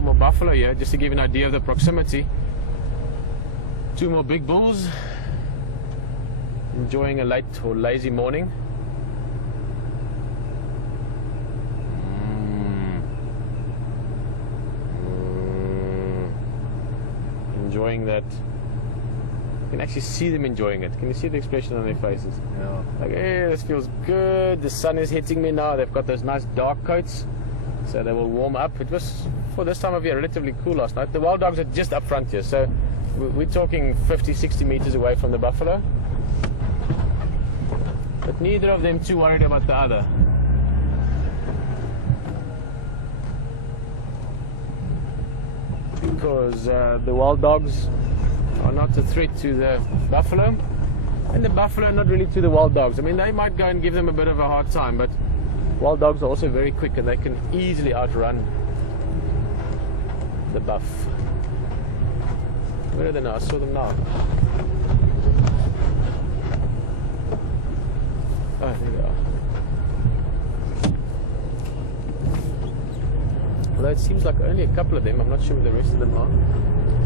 couple more buffalo here, just to give you an idea of the proximity. 2 more big bulls. Enjoying a late or lazy morning. Enjoying that. You can actually see them enjoying it. Can you see the expression on their faces? Yeah. Like, hey, this feels good. The sun is hitting me now. They've got those nice dark coats, so they will warm up. It was, for this time of year, relatively cool last night. The wild dogs are just up front here, so we're talking 50, 60 meters away from the buffalo. But neither of them too worried about the other. Because the wild dogs are not a threat to the buffalo, and the buffalo are not really to the wild dogs. I mean, they might go and give them a bit of a hard time, but wild dogs are also very quick and they can easily outrun the buff. Where are they now? I saw them now. Oh, there they are. Although it seems like only a couple of them, I'm not sure where the rest of them are.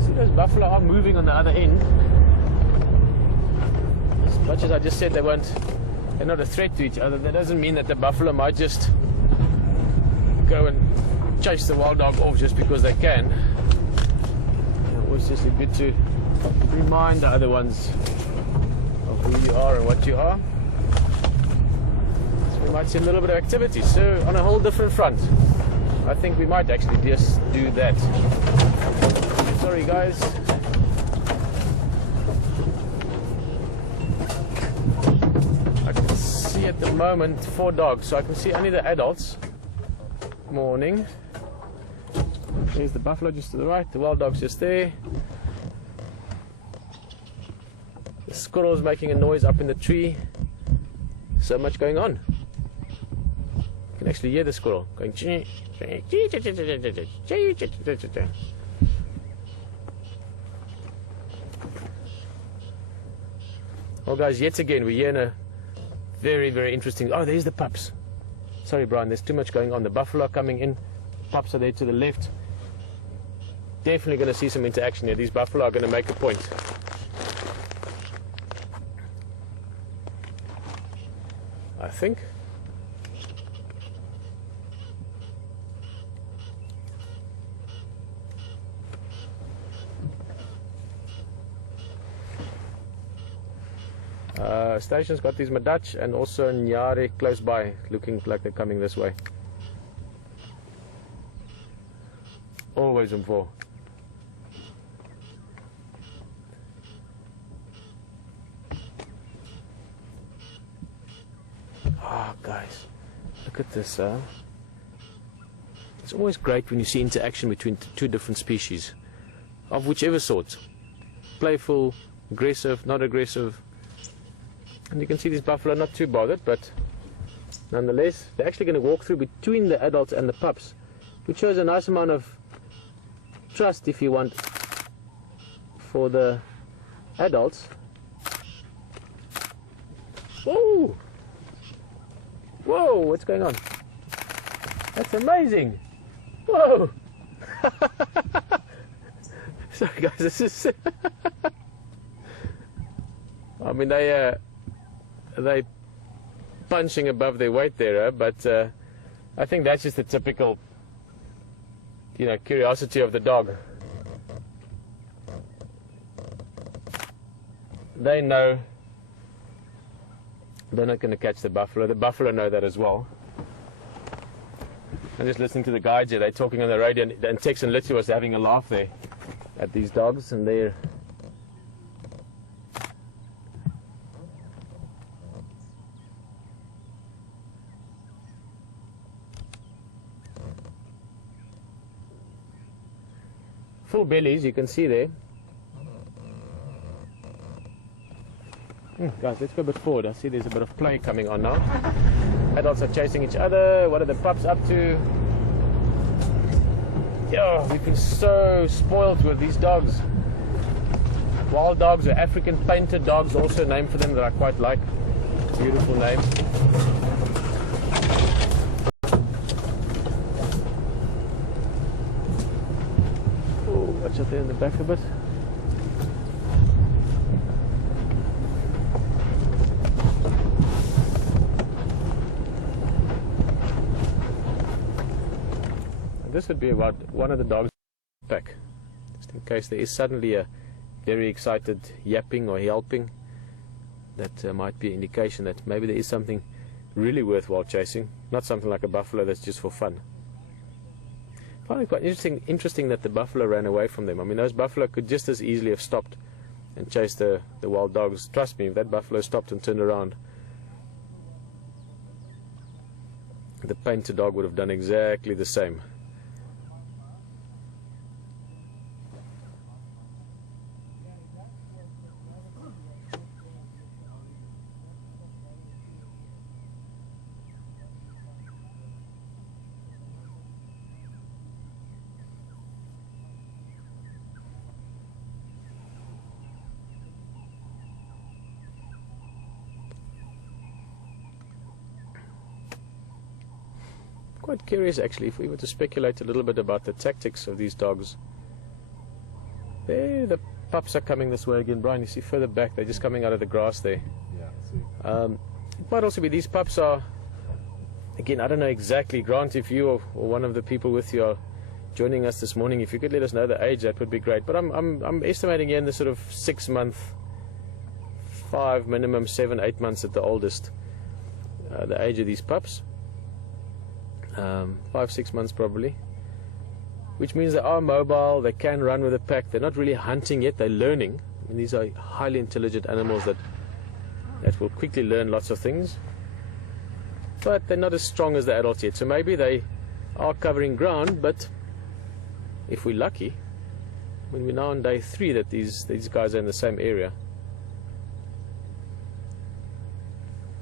See, those buffalo are moving on the other end. As much as I just said they're not a threat to each other, that doesn't mean that the buffalo might just go and chase the wild dog off just because they can. It's always just good to remind the other ones of who you are and what you are. So we might see a little bit of activity. So on a whole different front, I think we might actually just do that. Sorry guys. I can see at the moment 4 dogs, so I can see only the adults. Morning. There's the buffalo just to the right, the wild dog's just there. The squirrel's making a noise up in the tree. So much going on. You can actually hear the squirrel going. Well guys, yet again we're here in a very, very interesting... Oh, there's the pups. Sorry Brian, there's too much going on. The buffalo are coming in, pups are there to the left. Definitely going to see some interaction here. These buffalo are going to make a point. I think. Station's got these Madach and also Nyare close by, looking like they're coming this way. Always in 4. Ah, guys, look at this. It's always great when you see interaction between 2 different species, of whichever sort. Playful, aggressive, not aggressive. And you can see these buffalo are not too bothered, but nonetheless, they're actually going to walk through between the adults and the pups, which shows a nice amount of trust, if you want, for the adults. Whoa! Whoa, what's going on? That's amazing! Whoa! Sorry guys, this is... I mean, they punching above their weight there, but I think that's just the typical, curiosity of the dog. They know they're not going to catch the buffalo. The buffalo know that as well. I'm just listening to the guides here. They're talking on the radio, and Tex and Litty was having a laugh there at these dogs, and they're... full bellies, you can see there. Guys, let's go a bit forward. I see there's a bit of play coming on now. Adults are chasing each other. What are the pups up to? Yeah, we've been so spoiled with these dogs. Wild dogs, or African painted dogs, also a name for them that I quite like. Beautiful name. Watch out there in the back a bit. This would be about one of the dogs pack, just in case there is suddenly a very excited yapping or yelping. That might be an indication that maybe there is something really worthwhile chasing, not something like a buffalo that's just for fun. I find it quite interesting that the buffalo ran away from them. I mean, those buffalo could just as easily have stopped and chased the wild dogs. Trust me, if that buffalo stopped and turned around, the painter dog would have done exactly the same. Quite curious actually, if we were to speculate a little bit about the tactics of these dogs. There, the pups are coming this way again, Brian. You see further back, they're just coming out of the grass there. Yeah, I see. It might also be these pups are, again, I don't know exactly. Grant, if you or one of the people with you are joining us this morning, if you could let us know the age, that would be great. But I'm estimating here in the sort of 6 month, 5 minimum, 7, 8 months at the oldest, the age of these pups. 5, 6 months probably, which means they are mobile, they can run with a pack, they're not really hunting yet, they're learning. I mean, these are highly intelligent animals that will quickly learn lots of things, but they're not as strong as the adults yet, so maybe they are covering ground. But if we're lucky, when we're now on day 3 that these guys are in the same area,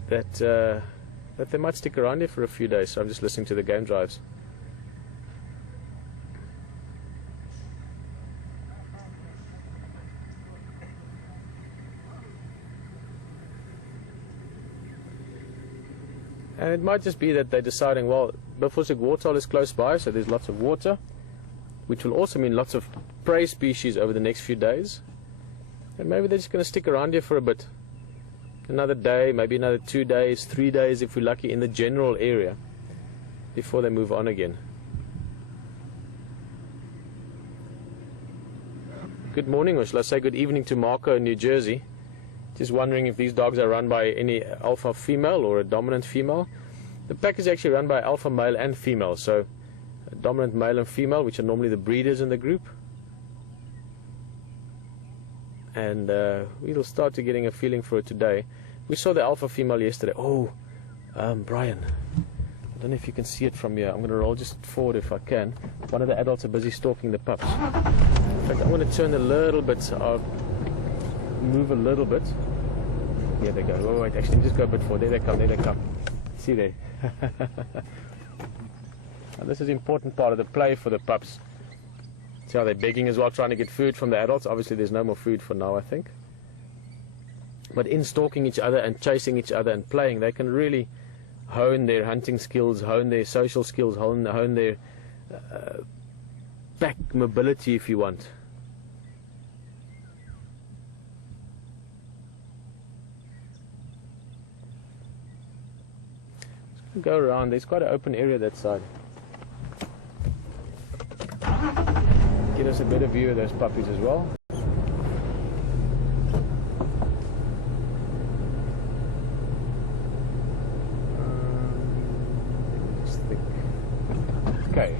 that they might stick around here for a few days. So I'm just listening to the game drives. And it might just be that they're deciding, well, Beaufort's Waterhole is close by, so there's lots of water, which will also mean lots of prey species over the next few days. And maybe they're just going to stick around here for a bit. Another day, maybe another 2 days, 3 days if we're lucky, in the general area before they move on again. Good morning, or shall I say good evening, to Marco in New Jersey. Just wondering if these dogs are run by any alpha female or a dominant female. The pack is actually run by alpha male and female, so a dominant male and female, which are normally the breeders in the group. And we'll start to getting a feeling for it today. We saw the alpha female yesterday. Oh, Brian, I don't know if you can see it from here. I'm going to roll just forward if I can. One of the adults are busy stalking the pups. In fact, I'm going to turn a little bit, move a little bit. Here they go. Oh, wait, actually, just go a bit forward. There they come, there they come. See there. And this is an important part of the play for the pups. See how they're begging as well, trying to get food from the adults. Obviously, there's no more food for now, I think. But in stalking each other and chasing each other and playing, they can really hone their hunting skills, hone their social skills, hone their back mobility, if you want. Just go around. There's quite an open area that side. Get us a better view of those puppies as well. Just think. Okay.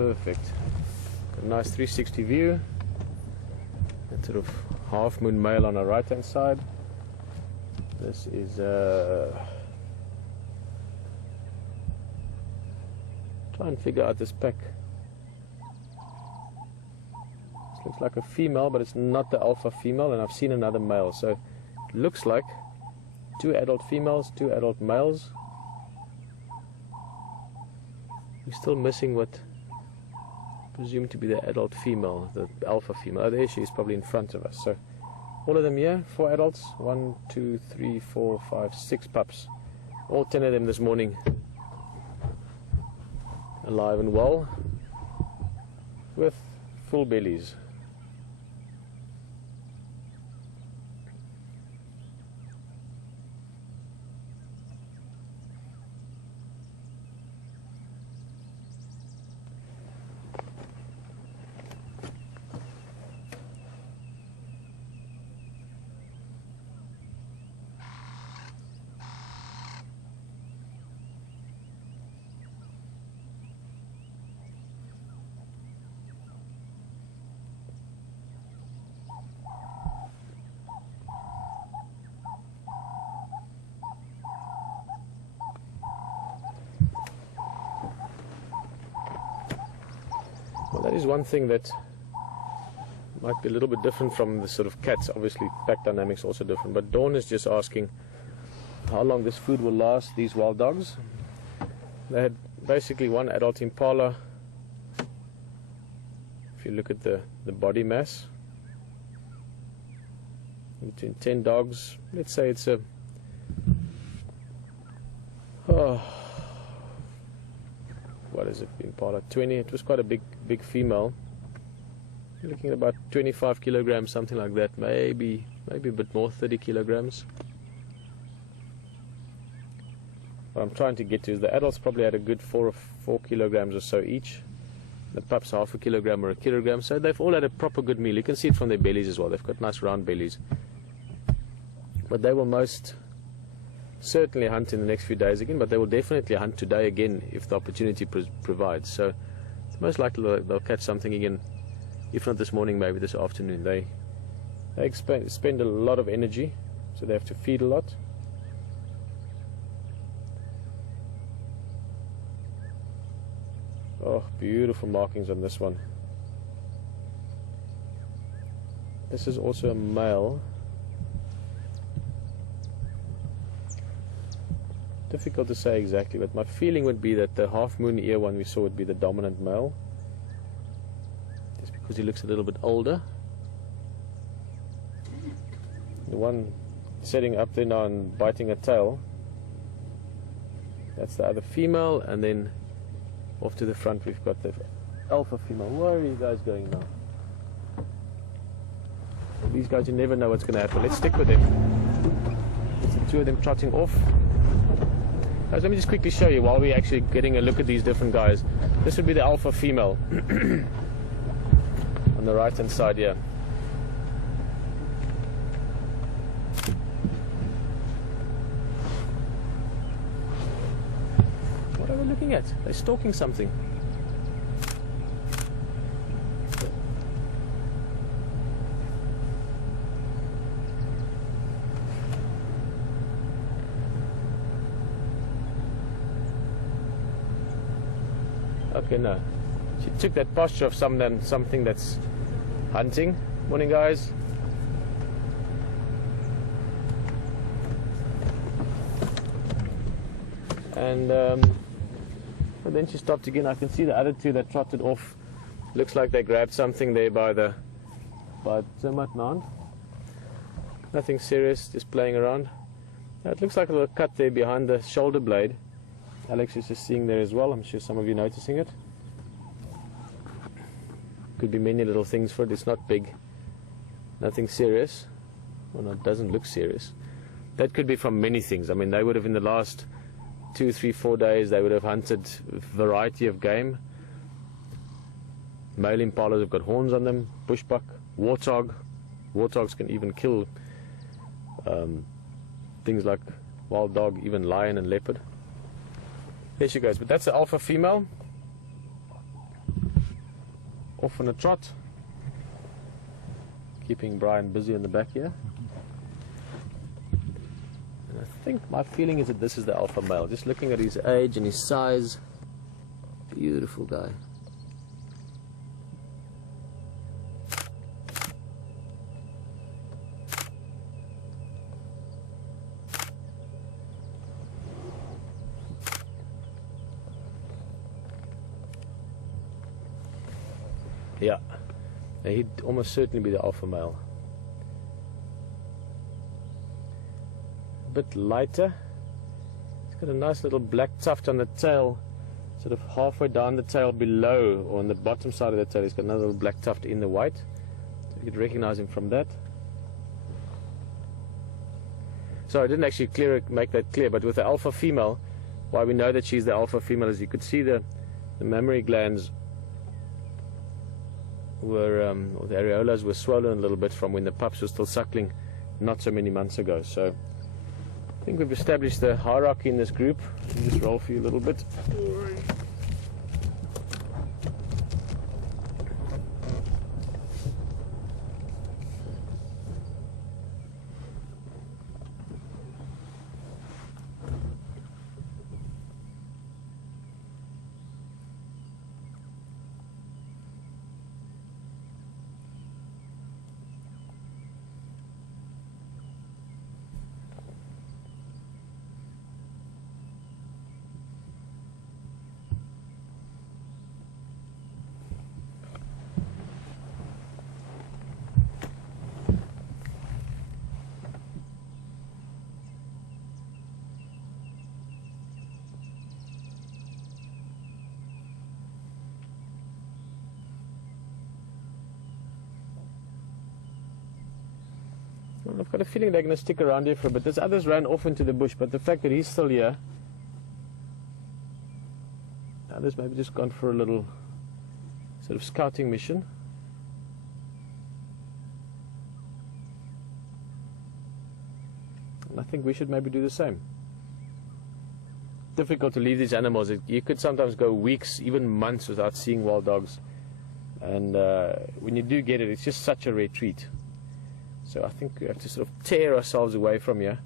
Perfect. Got a nice 360 view. That sort of half moon male on our right hand side. This is try and figure out this pack. This looks like a female, but it's not the alpha female, and I've seen another male, so it looks like 2 adult females, 2 adult males. We're still missing what presumed to be the adult female, the alpha female. Oh, there she is, probably in front of us. So all of them here, 4 adults, 1, 2, 3, 4, 5, 6 pups. All 10 of them this morning alive and well with full bellies. Well, that is one thing that might be a little bit different from the sort of cats. Obviously, pack dynamics also different. But Dawn is just asking how long this food will last, these wild dogs. They had basically 1 adult impala. If you look at the body mass, between 10 dogs, let's say it's a what is it, impala 20. It was quite a big female. You're looking at about 25 kilograms, something like that, maybe a bit more, 30 kilograms. What I'm trying to get to is the adults probably had a good 4 kilograms or so each. The pups half a kilogram or a kilogram, so they've all had a proper good meal. You can see it from their bellies as well. They've got nice round bellies. But they will most certainly hunt in the next few days again, but they will definitely hunt today again if the opportunity provides. So it's most likely they'll catch something again, if not this morning, maybe this afternoon. They spend a lot of energy, so they have to feed a lot. Oh, beautiful markings on this one. This is also a male. Difficult to say exactly, but my feeling would be that the half moon ear one we saw would be the dominant male, just because he looks a little bit older. The one sitting up there now and biting a tail, that's the other female, and then off to the front we've got the alpha female. Where are you guys going now? These guys, you never know what's going to happen. Let's stick with them. It's the 2 of them trotting off. Guys, let me just quickly show you while we're actually getting a look at these different guys. This would be the alpha female on the right hand side here. What are we looking at? They're stalking something. Okay, no. She took that posture of something that's hunting. Morning, guys. And then she stopped again. I can see the other 2 that trotted off. Looks like they grabbed something there by Zimmertman. Nothing serious, just playing around. It looks like a little cut there behind the shoulder blade. Alex is just seeing there as well. I'm sure some of you noticing it. Could be many little things for it. It's not big. Nothing serious. Well, no, it doesn't look serious. That could be from many things. I mean, they would have in the last 2, 3, 4 days, they would have hunted a variety of game. Male impalas have got horns on them. Bushbuck, warthog. Warthogs can even kill things like wild dog, even lion and leopard. There she goes, but that's the alpha female. off on a trot, keeping Brian busy in the back here. And I think my feeling is that this is the alpha male. Just looking at his age and his size, beautiful guy. Yeah, he'd almost certainly be the alpha male. A bit lighter. He's got a nice little black tuft on the tail, sort of halfway down the tail below, or on the bottom side of the tail. He's got another little black tuft in the white. So you could recognize him from that. So I didn't actually make that clear, but with the alpha female, why we know that she's the alpha female is you could see the mammary glands were, or the areolas were swollen a little bit from when the pups were still suckling not so many months ago. So I think we've established the hierarchy in this group. Let me just roll for you a little bit. I've got a feeling they're going to stick around here for a bit. There's others ran off into the bush, but the fact that he's still here, others maybe just gone for a little sort of scouting mission. And I think we should maybe do the same. Difficult to leave these animals. You could sometimes go weeks, even months without seeing wild dogs. And when you do get it, it's just such a rare treat. So I think we have to sort of tear ourselves away from here.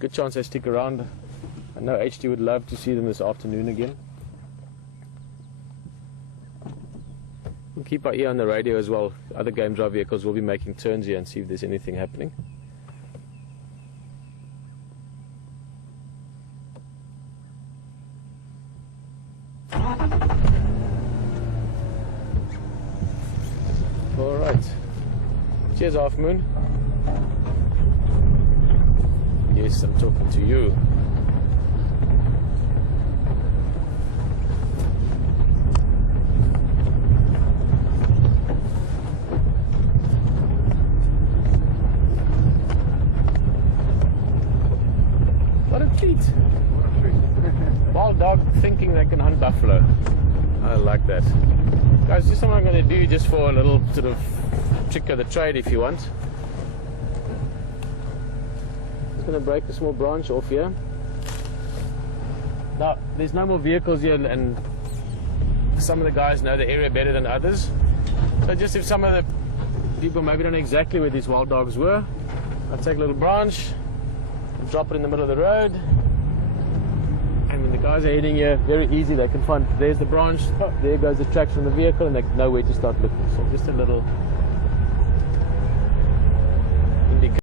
Good chance they stick around. I know HT would love to see them this afternoon again. We'll keep our ear on the radio as well. Other game drive vehicles will be making turns here and see if there's anything happening. Cheers, Half Moon. Yes, I'm talking to you. What a treat. Wild dog thinking they can hunt buffalo. I like that. Guys, this is something I'm going to do just for a little sort of trick of the trade if you want. Just going to break a small branch off here. Now, there's no more vehicles here, and some of the guys know the area better than others. So just if some of the people maybe don't know exactly where these wild dogs were, I'll take a little branch and drop it in the middle of the road. And when the guys are heading here, very easy, they can find, there's the branch, there goes the tracks from the vehicle, and they know where to start looking. So just a little